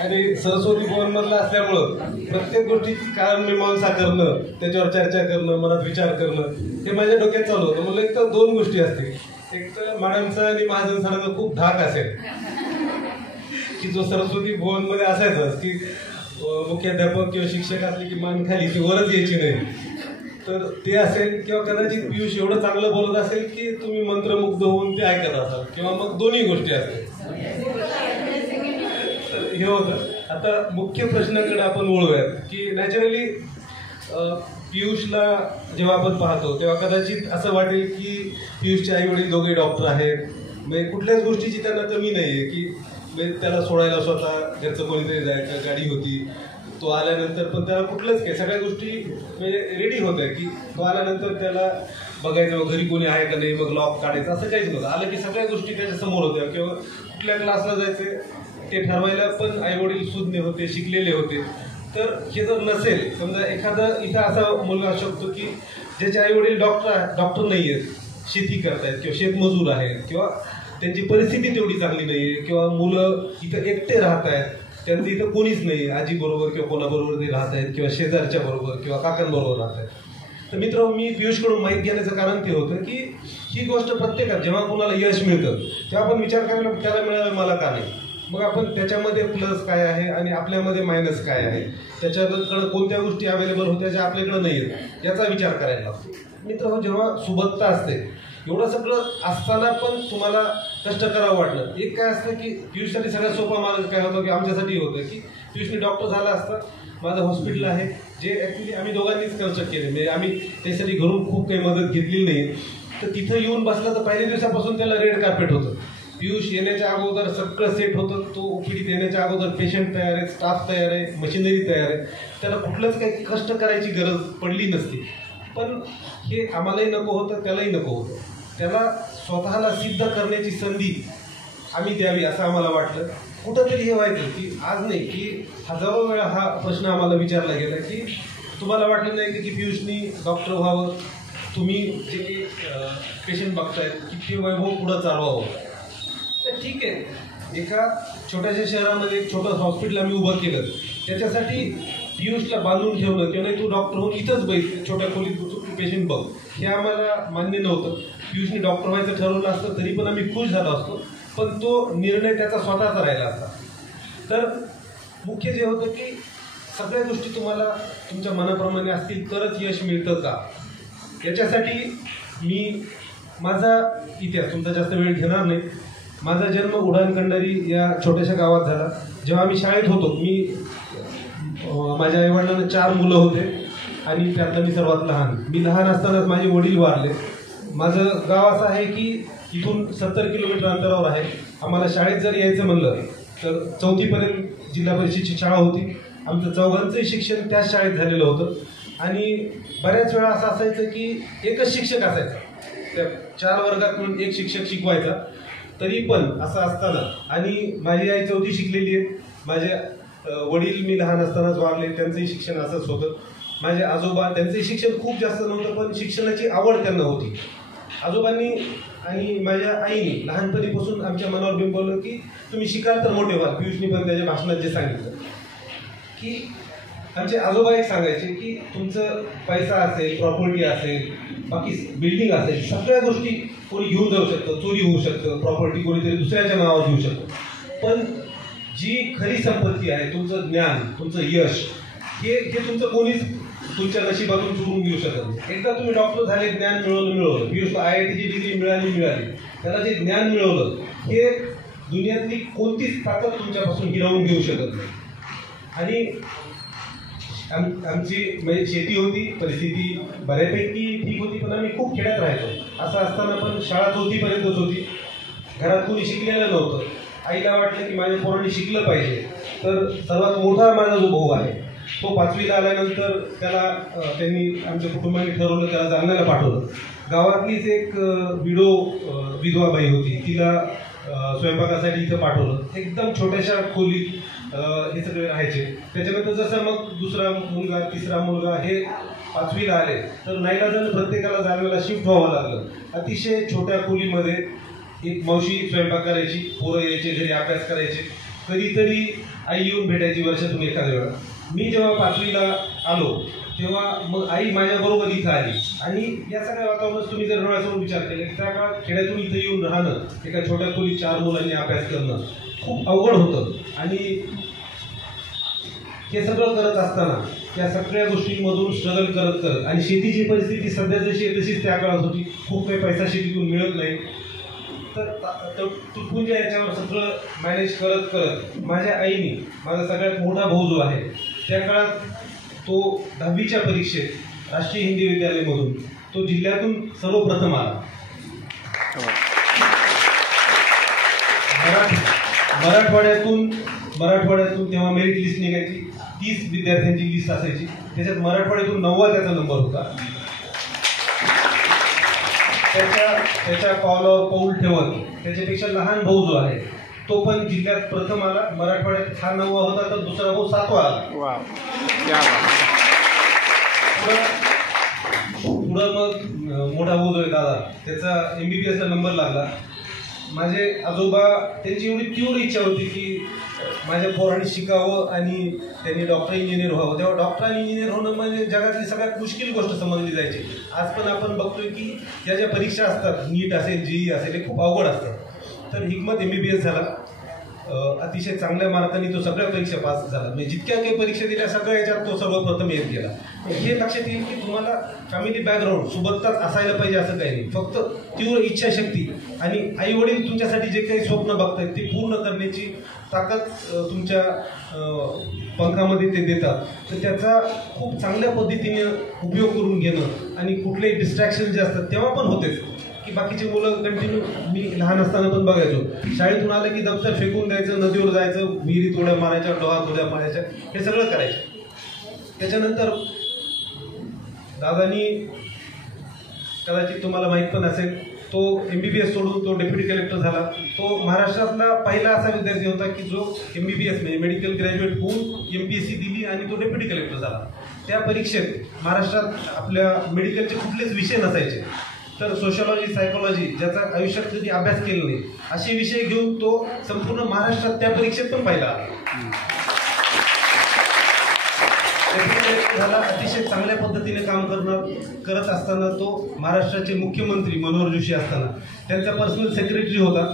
आणि सरस्वती भुवन मधलं असल्यामुळं प्रत्येक गोष्टीची कारण मीमांसा करणं, त्याच्यावर चर्चा करणं, मनात विचार करणं, हे माझ्या डोक्यात चालू होतं. मला एक तर 2 गोष्टी असतील. एक तर मॅडमचा आणि महाजन सरांचा खूप धाक असेल की जो सरस्वती भुवनमध्ये असायचाच की मुख्याध्यापक किंवा शिक्षक असले की मान खाली ती वरच यायची नाही. तर ते असेल, किंवा कदाचित पियुष एवढं चांगलं बोलत असेल की तुम्ही मंत्रमुग्ध होऊन ते ऐकत असाल, किंवा मग दोन्ही गोष्टी असतील. हे होतं. आता मुख्य प्रश्नाकडे आपण वळूयात की नॅचरली पियुषला जेव्हा आपण पाहतो तेव्हा कदाचित असं वाटेल की पियुषचे आई वडील दोघे डॉक्टर आहेत. म्हणजे कुठल्याच गोष्टीची त्यांना कमी नाही आहे की त्याला सोडायला स्वतः घरचं कोणीतरी जायचं, गाडी होती. तो आल्यानंतर पण त्याला कुठलंच काय, सगळ्या गोष्टी म्हणजे रेडी होत आहे की तो आल्यानंतर त्याला बघायचं घरी कोणी आहे का नाही, मग लॉक काढायचं, असं काहीच नव्हतं. आलं की सगळ्या गोष्टी त्याच्या समोर होत्या. किंवा कुठल्या क्लासला जायचे ते ठरवायला पण आई वडील सुज्ञ होते, शिकलेले होते. तर हे जर नसेल, समजा एखादा इथं असा मुलगा असू शकतो की ज्याचे आई वडील डॉक्टर नाही आहेत, शेती करतायत किंवा शेतमजूर आहेत, किंवा त्यांची परिस्थिती तेवढी चांगली नाही आहे, किंवा मुलं इथं एकटे राहत आहेत, त्यांचं इथं कोणीच नाही, आजी बरोबर किंवा कोणाबरोबर ते राहत आहेत, किंवा शेजारच्या बरोबर किंवा काकांबरोबर राहत आहेत. तर मित्र, मी पियुषकडून माहिती घेण्याचं कारण ते होतं की ही गोष्ट प्रत्येकात जेव्हा कोणाला यश मिळतं तेव्हा आपण विचार करायला त्याला मिळालं मला का नाही. मग आपण त्याच्यामध्ये प्लस काय आहे आणि आपल्यामध्ये मायनस काय आहे, त्याच्याकडं कोणत्या गोष्टी अवेलेबल होत्या ज्या आपल्याकडं नाही आहेत याचा विचार करायला लागतो. मित्र, जेव्हा सुबत्ता असते, एवढं सगळं असताना पण तुम्हाला कष्ट करावं वाटलं. एक काय असतं की पियुषसाठी सगळ्यात सोपा मार्ग काय होतं की आमच्यासाठी होतं की पियुषने डॉक्टर झाला असता. माझं हॉस्पिटल आहे जे ॲक्च्युली आम्ही दोघांनीच कन्स्ट्रक्ट केले, म्हणजे आम्ही त्यासाठी घरून खूप काही मदत घेतलेली नाही. तर तिथं येऊन बसला तर पहिल्या दिवसापासून त्याला रेड कार्पेट होतं. पियुष येण्याच्या अगोदर सगळं सेट होतं. तो ओपीडीत येण्याच्या अगोदर पेशंट तयार आहे, स्टाफ तयार आहे, मशिनरी तयार आहे. त्याला कुठलंच काही कष्ट करायची गरज पडली नसती. पण हे आम्हालाही नको होतं, त्यालाही नको होतं. त्याला स्वतःला सिद्ध करण्याची संधी आम्ही द्यावी असं आम्हाला वाटलं. कुठंतरी हे व्हायचं की आज नाही की हजारो वेळा हा प्रश्न आम्हाला विचारला गेला की तुम्हाला वाटलं नाही की पियुषनी डॉक्टर व्हावं, तुम्ही जे काही पेशंट बघतायत की ते वैभव पुढं चालवावं. तर ठीक आहे, एका छोट्याशा शहरामध्ये एक छोटं हॉस्पिटल आम्ही उभं केलं, त्याच्यासाठी पियुषला बांधून ठेवलं किंवा नाही तू डॉक्टर होऊन इथंच बैठ, छोट्या खोलीत पेशंट बघ, हे आम्हाला मान्य नव्हतं. पियुषने डॉक्टर व्हायचं ठरवलं असतं तरी पण आम्ही खुश झालो असतो, पण तो निर्णय त्याचा स्वतःचा राहिला असता. तर मुख्य जे होतं की सगळ्या गोष्टी तुम्हाला तुमच्या मनाप्रमाणे असतील तरच यश मिळतं का, याच्यासाठी मी माझा इतिहास तुमचा जास्त वेळ घेणार नाही. माझा जन्म उडान कंडारी या छोट्याशा गावात झाला. जेव्हा आम्ही शाळेत होतो, माझ्या आईवडिलांना 4 मुलं होते आणि त्यातलं मी सर्वात लहान. मी लहान असतानाच माझे वडील वारले. माझं गाव असं आहे की इथून 70 किलोमीटर अंतरावर आहे. आम्हाला शाळेत जर यायचं म्हणलं तर 4थीपर्यंत जिल्हा परिषदेची शाळा होती. आमचं चौघांचंही शिक्षण त्याच शाळेत झालेलं होतं. आणि बऱ्याच वेळा असं असायचं की एकच शिक्षक असायचा, त्या 4 वर्गात म्हणून एक शिक्षक शिकवायचा. तरी पण असं असताना, आणि माझी आई 4थी शिकलेली आहे, माझे वडील मी लहान असतानाच वारले, त्यांचंही शिक्षण असंच होतं. माझे आजोबा, त्यांचंही शिक्षण खूप जास्त नव्हतं पण शिक्षणाची आवड त्यांना होती. आजोबांनी आणि माझ्या आईने लहानपणीपासून आमच्या मनावर बिंबवलं की तुम्ही शिकाल तर मोठे व्हाल. पियुषनी पण त्याच्या भाषणात जे सांगितलं की आमचे आजोबा एक सांगायचे की तुमचं पैसा असेल, प्रॉपर्टी असेल, बाकी बिल्डिंग असेल, सगळ्या गोष्टी कोणी घेऊन जाऊ शकतं, चोरी होऊ शकतं, प्रॉपर्टी कोणीतरी दुसऱ्याच्या नावावर घेऊ शकतं, पण जी खरी संपत्ती आहे, तुमचं ज्ञान, तुमचं यश, हे तुमचं कोणीच तुमच्या नशिबातून चुकून घेऊ शकत नाही. एकदा तुम्ही डॉक्टर झाले, ज्ञान मिळवलं. पियुषला IITची डिग्री मिळाली. त्याला जे ज्ञान मिळवलं हे दुनियातली कोणतीच ताकद तुमच्यापासून हिरावून घेऊ शकत नाही. आणि आमची म्हणजे शेती होती, परिस्थिती बऱ्यापैकी ठीक होती, पण आम्ही खूप खेड्यात राहायचो. असं असताना पण शाळा 4थीपर्यंतच होती. घरात कोणी शिकलेलं नव्हतं. आईला वाटलं की माझ्या पोरांनी शिकलं पाहिजे. तर सर्वात मोठा माझा जो भाऊ आहे तो 5वीला आल्यानंतर त्यांनी आमच्या कुटुंबाने ठरवलं त्याला जालन्याला पाठवलं. गावातलीच एक विधवाबाई होती, तिला स्वयंपाकासाठी इथं पाठवलं. एकदम छोट्याशा खोलीत हे सगळे राहायचे. त्याच्यानंतर जसं मग दुसरा मुलगा, तिसरा मुलगा हे 5वीला आले तर नाईलाजाने प्रत्येकाला जालन्याला शिफ्ट व्हावं लागलं. अतिशय छोट्या खोलीमध्ये एक मावशी स्वयंपाक करायची, पोरं यायचे, घरी अभ्यास करायचे. कधीतरी आई येऊन भेटायची वर्षातून एखाद्या वेळा. मी जेव्हा 5वीला आलो तेव्हा मग आई माझ्याबरोबर इथं आली. आणि या सगळ्या वातावरणात तुम्ही जर डोळ्यासमोर विचार केले त्या काळात खेड्यातून इथं येऊन राहणं, एका छोट्या खोलीत 4 मुलांनी अभ्यास करणं खूप अवघड होतं. आणि हे सगळं करत असताना त्या सगळ्या गोष्टींमधून स्ट्रगल करत आणि शेतीची परिस्थिती सध्या जशी आहे तशीच त्या काळात होती. खूप काही पैसा शेतीतून मिळत नाही. तर तुटपुंज्या याच्यावर सगळं मॅनेज करत माझ्या आईने, माझा सगळ्यात मोठा भाऊ जो आहे त्या काळात तो 10वीच्या परीक्षेत राष्ट्रीय हिंदी विद्यालयामधून तो जिल्ह्यातून सर्वप्रथम आला. मराठवाड्यातून तेव्हा मेरिट लिस्ट निघायची. 30 विद्यार्थ्यांची लिस्ट असायची. त्याच्यात मराठवाड्यातून 9वा त्याचा नंबर होता. त्याच्या पावलावर पाऊल ठेवत त्याच्यापेक्षा लहान भाऊ जो आहे तो पण जिल्ह्यात प्रथम आला. मराठवाड्यात हा 9वा होता तर दुसरा भाऊ 7वा आला. पुढं मग मोठा भाऊ जो आहे दादा, त्याचा MBBSला नंबर लागला. माझे आजोबा त्यांची एवढी तीव्र इच्छा होती की माझ्या पोरांनी शिकावं आणि त्यांनी डॉक्टर इंजिनियर व्हावं. तेव्हा डॉक्टर आणि इंजिनियर होणं म्हणजे जगातली सगळ्यात मुश्किल गोष्ट समजली जायची. आज पण आपण बघतोय की या ज्या परीक्षा असतात, नीट असेल, JEE असेल, हे खूप अवघड असतात. तर हिकमत MBBS झाला. अतिशय चांगल्या मार्कांनी तो सगळ्या परीक्षा पास झाला. म्हणजे जितक्या काही परीक्षा दिल्या सगळ्या याच्यात तो सर्वप्रथम येत गेला. हे लक्षात येईल की तुम्हाला फॅमिली बॅकग्राऊंड सोबतच असायला पाहिजे असं काही नाही. फक्त तीव्र इच्छाशक्ती आणि आई वडील तुमच्यासाठी जे काही स्वप्न बघतायत ते पूर्ण करण्याची ताकद तुमच्या पंखामध्ये ते देतात. तर त्याचा खूप चांगल्या पद्धतीने उपयोग करून घेणं आणि कुठलेही डिस्ट्रॅक्शन जे असतात तेव्हा पण होतेच की बाकीचे मुलं कंटिन्यू, मी लहान असताना पण बघायचो, शाळेतून आलं की दप्तर फेकून द्यायचं, नदीवर जायचं, विहिरीत उड्या मारायच्या, डोहात उड्या मारायच्या, हे सगळं करायचं. त्याच्यानंतर दादानी, कदाचित तुम्हाला माहीत पण असेल, तो MBBS सोडून तो डेप्युटी कलेक्टर झाला. तो महाराष्ट्रातला पहिला असा विद्यार्थी होता की जो MBBS म्हणजे मेडिकल ग्रॅज्युएट होऊन MPSC दिली आणि तो डेप्युटी कलेक्टर झाला. त्या परीक्षेत महाराष्ट्रात आपल्या मेडिकलचे कुठलेच विषय नसायचे. तर सोशॉलॉजी, सायकोलॉजी, ज्याचा आयुष्यात कधी अभ्यास केला नाही, असे विषय घेऊन तो संपूर्ण महाराष्ट्रात त्या परीक्षेत पण पहिला आला. झाला. अतिशय चांगल्या पद्धतीने काम करत असताना तो महाराष्ट्राचे मुख्यमंत्री मनोहर जोशी असताना त्यांचा पर्सनल सेक्रेटरी होता.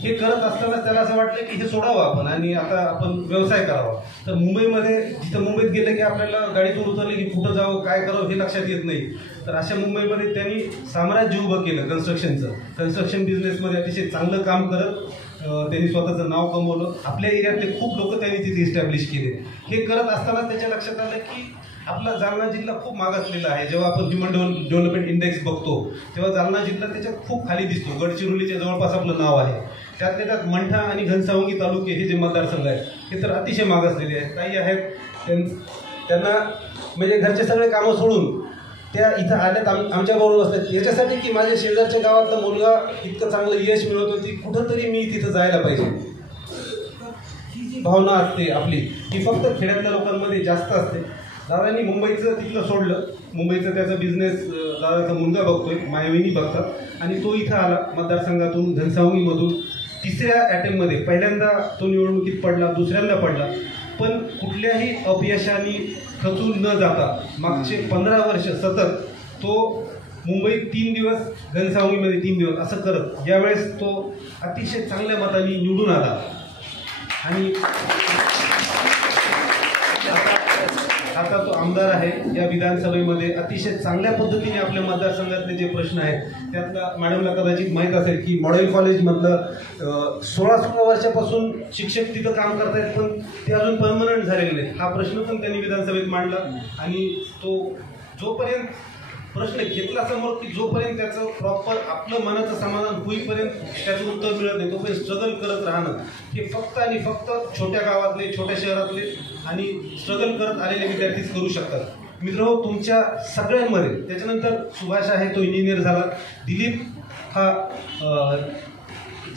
हे करत असताना त्याला असं वाटलं की हे सोडावं आपण आणि आता आपण व्यवसाय करावा. तर मुंबईमध्ये, जिथं मुंबईत गेलं की आपल्याला गाडीतून उतरले की कुठं जावं, काय करावं हे लक्षात येत नाही. तर अशा मुंबईमध्ये त्यांनी साम्राज्य उभं केलं कन्स्ट्रक्शनचं. कन्स्ट्रक्शन बिझनेसमध्ये अतिशय चांगलं काम करत त्यांनी स्वतःचं नाव कमवलं. आपल्या एरियातले खूप लोक त्यांनी तिथे इस्टॅब्लिश केले. हे करत असताना त्याच्या लक्षात आलं की आपला जालना जिल्हा खूप मागासलेला आहे. जेव्हा आपण ह्युमन डेव्हलपमेंट इंडेक्स बघतो तेव्हा जालना जिल्हा त्याच्यात खूप खाली दिसतो. गडचिरोलीच्या जवळपास आपलं नाव आहे. त्यातल्या त्यात मंठा आणि घनसावंगी तालुके हे जे मतदारसंघ आहेत हे तर अतिशय मागासलेले आहेत. काही आहेत त्यांना म्हणजे घरचे सगळे कामं सोडून त्या इथं आल्यात, आमच्याबरोबर असतात याच्यासाठी की माझ्या शेजारच्या गावातला मुलगा इतकं चांगलं यश मिळवत होती, कुठंतरी मी तिथं जायला पाहिजे. ही जी भावना असते आपली ही फक्त खेड्यातल्या लोकांमध्ये जास्त असते. दादांनी मुंबईचं तिथलं सोडलं. मुंबईचं त्याचा बिझनेस दादाचा मुलगा बघतोय, मायवहिनी बघतात आणि तो इथं आला मतदारसंघातून, घनसावंगीमधून. 3ऱ्या अटेम्प्टमध्ये पहिल्यांदा तो निवडणुकीत पडला, दुसऱ्यांदा पडला, पण कुठल्याही अपयशाने खचून न जाता मागचे 15 वर्ष सतत तो मुंबईत 3 दिवस, घनसावंगीमध्ये 3 दिवस असं करत यावेळेस तो अतिशय चांगल्या मताने निवडून आला. आणि आता तो आमदार आहे या विधानसभेमध्ये, अतिशय चांगल्या पद्धतीने आपल्या मतदारसंघातले जे प्रश्न आहेत त्यातला मॅडमला कदाचित माहीत असेल की मॉडेल कॉलेजमधलं 16 वर्षापासून शिक्षक तिथं काम करतायत पण ते अजून परमनंट झालेले नाही. हा प्रश्न पण त्यांनी विधानसभेत मांडला आणि तो जोपर्यंत प्रश्न घेतला समोर की जोपर्यंत त्याचं प्रॉपर आपलं मनाचं समाधान होईपर्यंत त्याचं उत्तर मिळत नाही तोपर्यंत स्ट्रगल करत राहणं हे फक्त आणि फक्त छोट्या गावातले, छोट्या शहरातले आणि स्ट्रगल करत आलेले विद्यार्थीच करू शकतात. मित्रांनो, तुमच्या सगळ्यांमध्ये त्याच्यानंतर सुभाष आहे, तो इंजिनियर झाला. दिलीप हा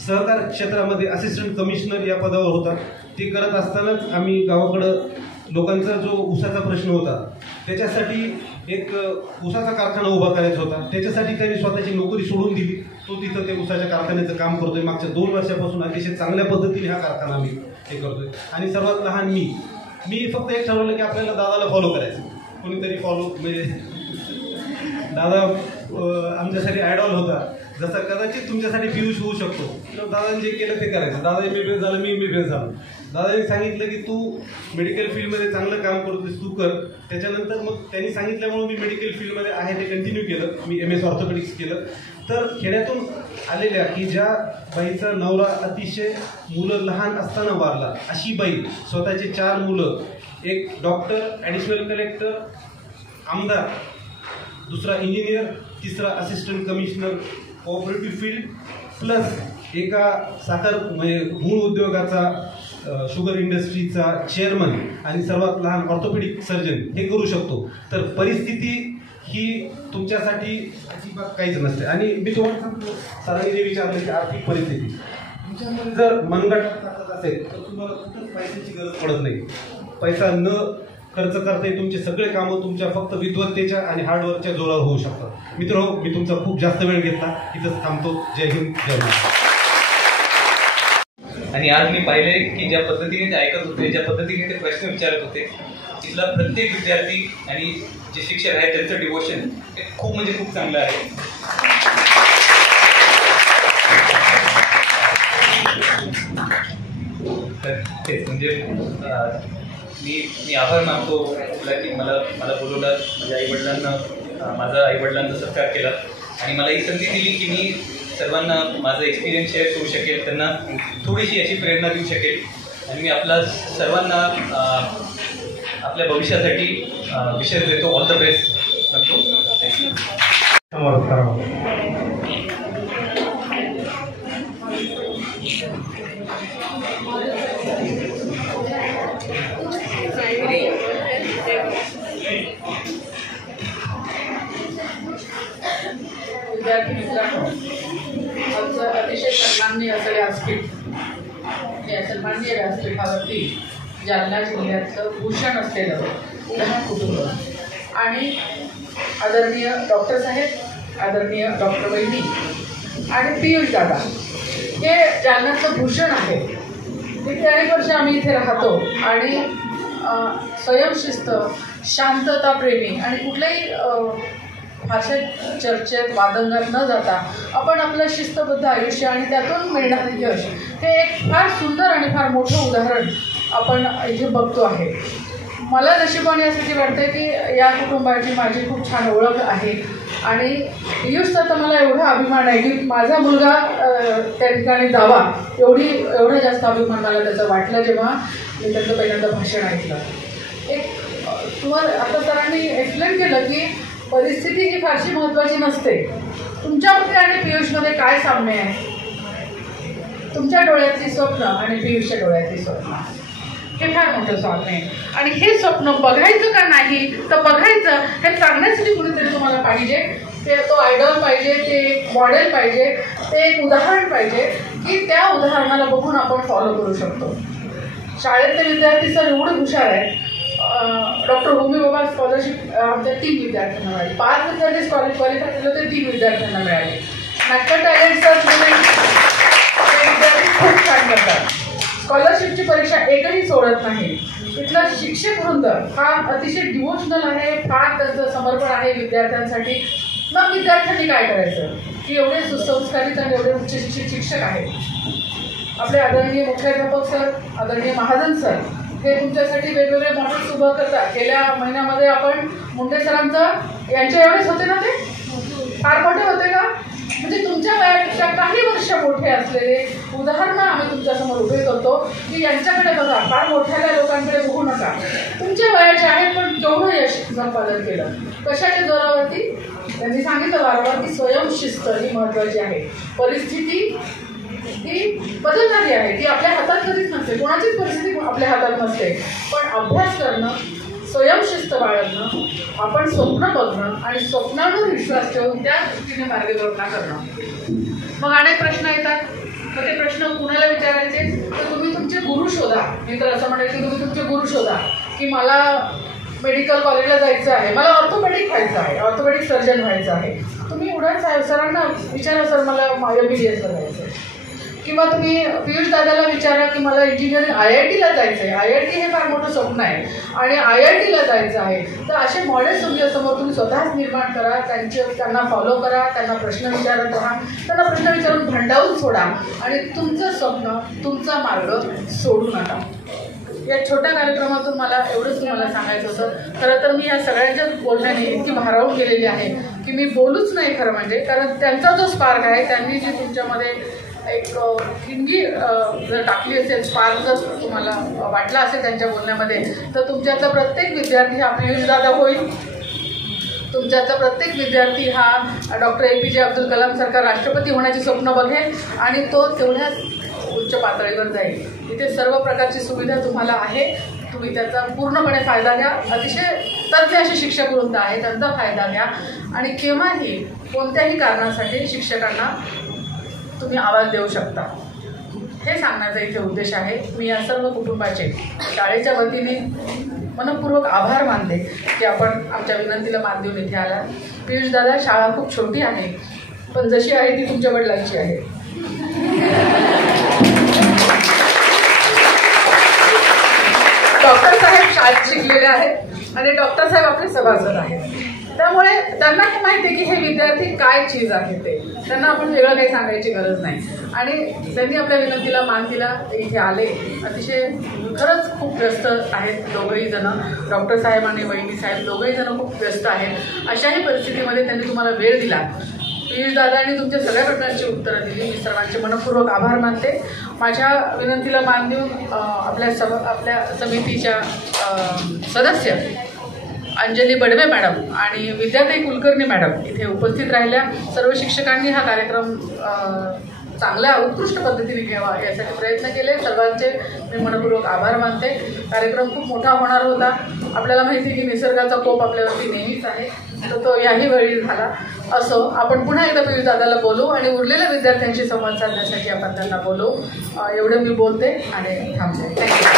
सहकार क्षेत्रामध्ये असिस्टंट कमिशनर या पदावर होता. ते करत असतानाच आम्ही गावाकडं लोकांचा जो ऊसाचा प्रश्न होता त्याच्यासाठी एक ऊसाचा कारखाना उभा करायचा होता. त्याच्यासाठी त्यांनी स्वतःची नोकरी सोडून दिली. तो तिथं ते ऊसाच्या कारखान्याचं काम करतोय. मागच्या 2 वर्षापासून अतिशय चांगल्या पद्धतीने हा कारखाना मी हे करतोय. आणि सर्वात लहान मी फक्त एक ठरवलं की आपल्याला दादाला फॉलो करायचं. कोणीतरी फॉलो म्हणजे दादा आमच्यासाठी आयडॉल होता. जसा कदाचित तुमच्यासाठी पियुष होऊ शकतो. तर दादाने जे केलं ते करायचं. दादा MBBS झालं, मी MBBS झालो. दादाने सांगितलं की तू मेडिकल फील्डमध्ये चांगलं काम करतोस, तू कर. त्याच्यानंतर मग त्यांनी सांगितल्यामुळे मी मेडिकल फील्डमध्ये आहे ते कंटिन्यू केलं. मी MS ऑर्थोपेडिक्स केलं. तर खेड्यातून आलेल्या की ज्या बाईचा नवरा अतिशय मुलं लहान असताना वारला, अशी बाई स्वतःचे 4 मुलं, एक डॉक्टर, ॲडिशनल कलेक्टर, आमदार, दुसरा इंजिनियर, तिसरा assistant commissioner cooperative field, plus एका साखर म्हणजे गूळ उद्योगाचा शुगर इंडस्ट्रीचा चेअरमन आणि सर्वात लहान ऑर्थोपेडिक सर्जन हे करू शकतो. तर परिस्थिती ही तुमच्यासाठी अजिबात काहीच नसते. आणि मी तुम्हाला सांगतो, सरांनी जे विचारलं की आर्थिक परिस्थिती तुमच्यामध्ये जर मनगट टाकत असेल तर तुम्हाला कुठंच पैशाची गरज पडत नाही. पैसा न खर्च करता तुमचे सगळे कामं तुमच्या फक्त विद्वत्तेच्या आणि हार्डवर्कच्या जोरावर होऊ शकतात. मित्रांनो, मी तुमचा खूप जास्त वेळ घेतला, इथंच थांबतो. जय हिंद, जय महाराष्ट्र. आणि आज मी पाहिले की ज्या पद्धतीने ते ऐकत होते, ज्या पद्धतीने ते प्रश्न विचारत होते, तिथला प्रत्येक विद्यार्थी आणि जे शिक्षक आहेत त्यांचं डिवोशन हे खूप म्हणजे खूप चांगलं आहे. तर तेच म्हणजे मी आभार मानतो तुला की मला बोलवलं, माझ्या आईवडिलांचा सत्कार केला आणि मला ही संधी दिली की मी सर्वांना माझा एक्सपिरियन्स शेअर करू शकेल, त्यांना थोडीशी याची प्रेरणा देऊ शकेल आणि मी आपला सर्वांना आपल्या भविष्यासाठी विशेष देतो. ऑल द बेस्ट म्हणतो. विद्यार्थी मित्रांनो, आमचं अतिशय सन्माननीय असं व्यासपीठ, या सन्माननीय व्यासपीठावरती जालना जिल्ह्यातलं भूषण असलेलं लहान कुटुंब आणि आदरणीय डॉक्टर साहेब, आदरणीय डॉक्टर वहिनी आणि पियुष दादा हे जालन्यातलं भूषण आहे. गेली अनेक वर्ष आम्ही इथे राहतो आणि स्वयंशिस्त, शांतताप्रेमी आणि कुठल्याही भाषेत, चर्चेत, वादंगात न जाता आपण आपलं शिस्तबद्ध आयुष्य आणि त्यातून मिळणारे यश हे एक फार सुंदर आणि फार मोठं उदाहरण आपण इथे बघतो आहे. मला नशिबाने यासाठी वाटतं की या कुटुंबाची माझी खूप छान ओळख आहे आणि पियुषचा तर मला एवढा अभिमान आहे की माझा मुलगा त्या ठिकाणी जावा एवढा जास्त अभिमान मला त्याचा वाटला जेव्हा मी त्याचं पहिल्यांदा भाषण ऐकलं. एक तुम्हाला आता सरांनी एक्सप्लेन केलं की परिस्थिती ही फारशी महत्त्वाची नसते. तुमच्यामध्ये आणि पियुषमध्ये काय साम्य आहे? तुमच्या डोळ्यातली स्वप्न आणि पियुषच्या डोळ्यातली स्वप्न हे फार मोठं स्वप्न आहे आणि हे स्वप्न बघायचं का नाही तर बघायचं हे सांगण्यासाठी कुणीतरी तुम्हाला पाहिजे. ते तो आयडॉल पाहिजे, ते एक मॉडेल पाहिजे, ते एक उदाहरण पाहिजे की त्या उदाहरणाला बघून आपण फॉलो करू शकतो. शाळेतले विद्यार्थी सर एवढे हुशार आहेत. डॉक्टर होमी बाबा स्कॉलरशिप आमच्या 3 विद्यार्थ्यांना मिळाली. 5 विद्यार्थी क्वालिफाय झाले होते, 3 विद्यार्थ्यांना मिळाले. नॅशनल टॅलेंट सर्चमध्ये विद्यार्थी खूप छान करतात. स्कॉलरशिपची परीक्षा एकही सोडत नाही. इथला शिक्षक वृंद हा अतिशय डिवोशनल आहे, फार त्यांचं समर्पण आहे विद्यार्थ्यांसाठी. मग विद्यार्थ्यांनी काय करायचं की एवढे सुसंस्कारित आणि एवढे उच्च शिक्षित शिक्षक आहेत. आपले आदरणीय मुख्याध्यापक सर, आदरणीय महाजन सर हे तुमच्यासाठी वेगवेगळे मॉडेल्स उभं करतात. गेल्या महिन्यामध्ये आपण मुंडे सरांचं यांच्या एवढेच होते ना, ते फार मोठे होते का? म्हणजे तुमच्या वयापेक्षा काही वर्ष मोठे असलेले उदाहरणं आम्ही तुमच्यासमोर उभे करतो की यांच्याकडे बघा, फार मोठ्या लोकांकडे बघू नका, तुमच्या वयाचे आहेत पण केवढं यश संपादन केलं. कशाच्या जोरावरती? त्यांनी सांगितलं वारंवार की स्वयंशिस्त ही महत्त्वाची आहे. परिस्थिती ती बदलणारी आहे, ती आपल्या हातात कधीच नसते, कोणाचीच परिस्थिती आपल्या हातात नसते. पण अभ्यास करणं, स्वयंशिस्त बाळगणं, आपण स्वप्न बघणं आणि स्वप्नावर विश्वास ठेवून त्या दृष्टीने मार्गक्रमण करणं. मग अनेक प्रश्न येतात. मग ते प्रश्न कुणाला विचारायचे? तर तुम्ही तुमचे गुरु शोधा. मी तर असं म्हणेल की तुम्ही तुमचे गुरु शोधा की मला मेडिकल कॉलेजला जायचं आहे, मला ऑर्थोपेडिक व्हायचं आहे, ऑर्थोपेडिक सर्जन व्हायचं आहे. तुम्ही उडाच सरांना विचारा, सर मला MBBSला जायचं आहे. किंवा तुम्ही पियुष दादाला विचारा की मला इंजिनिअरिंग IITला जायचं आहे, IIT हे फार मोठं स्वप्न आहे आणि IITला जायचं आहे. तर असे मॉडेल्स तुमच्यासमोर तुम्ही स्वतःच निर्माण करा, त्यांना फॉलो करा, त्यांना प्रश्न विचारत राहा, त्यांना प्रश्न विचारून भांडावून सोडा आणि तुमचं स्वप्न, तुमचा मार्ग सोडू नका. या छोट्या कार्यक्रमातून मला एवढंच तुम्हाला सांगायचं होतं. खरं तर मी या सगळ्यांच्या बोलण्याने इतकी भारावून गेलेली आहे की मी बोलूच नाही खरं म्हणजे, कारण त्यांचा जो स्पार्क आहे, त्यांनी जी तुमच्यामध्ये एक हिंदी जर टाकली असेल, स्पार्क जर तुम्हाला वाटला असेल त्यांच्या बोलण्यामध्ये, तर तुमच्यातला प्रत्येक विद्यार्थी हा पियुष दादा होईल. तुमच्यातला प्रत्येक विद्यार्थी हा डॉक्टर APJ अब्दुल कलाम सारखा राष्ट्रपती होण्याचे स्वप्न बघेल आणि तो तेवढ्याच उच्च पातळीवर जाईल. इथे सर्व प्रकारची सुविधा तुम्हाला आहे, तुम्ही त्याचा पूर्णपणे फायदा घ्या. अतिशय तज्ज्ञ असे शिक्षक वृंद आहे, त्यांचा फायदा घ्या आणि केव्हाही कोणत्याही कारणासाठी शिक्षकांना तुम्ही आवाज देऊ शकता. हे सांगण्याचा इथे उद्देश आहे. मी या सर्व कुटुंबाचे शाळेच्या वतीने मनपूर्वक आभार मानते की आपण आमच्या विनंतीला मान देऊन इथे आला. पियुष दादा, शाळा खूप छोटी आहे पण जशी आहे ती तुमच्या वडिलांची आहे. डॉक्टर साहेब शाळेत शिकलेले आहेत आणि डॉक्टर साहेब आपले सभासद आहेत. त्यामुळे त्यांना हे माहिती आहे की हे विद्यार्थी काय चीज आहे, ते त्यांना आपण वेगळं काही सांगायची गरज नाही. आणि त्यांनी आपल्या विनंतीला मान दिला, इथे आले. अतिशय खरंच खूप व्यस्त आहेत दोघंही जण, डॉक्टर साहेब आणि वहिनी साहेब दोघंही जण खूप व्यस्त आहेत. अशाही परिस्थितीमध्ये त्यांनी तुम्हाला वेळ दिला. पियुष दादांनी तुमच्या सगळ्या प्रश्नांची उत्तरं दिली. मी सर्वांचे मनपूर्वक आभार मानते. माझ्या विनंतीला मान देऊन आपल्या समितीच्या सदस्य अंजली बडवे मॅडम आणि विद्याताई कुलकर्णी मॅडम इथे उपस्थित राहिल्या. सर्व शिक्षकांनी हा कार्यक्रम चांगल्या उत्कृष्ट पद्धतीने घ्यावा यासाठी प्रयत्न केले. सर्वांचे मी मनपूर्वक आभार मानते. कार्यक्रम खूप मोठा होणार होता. आपल्याला माहिती की निसर्गाचा कोप आपल्यावरती नेहमीच आहे, तर तो याही वेळी झाला. असो, आपण पुन्हा एकदा पियुष दादाला बोलू आणि उरलेल्या विद्यार्थ्यांशी संवाद साधण्यासाठी आपण त्यांना बोलू. एवढं मी बोलते आणि थांबते. थँक्यू.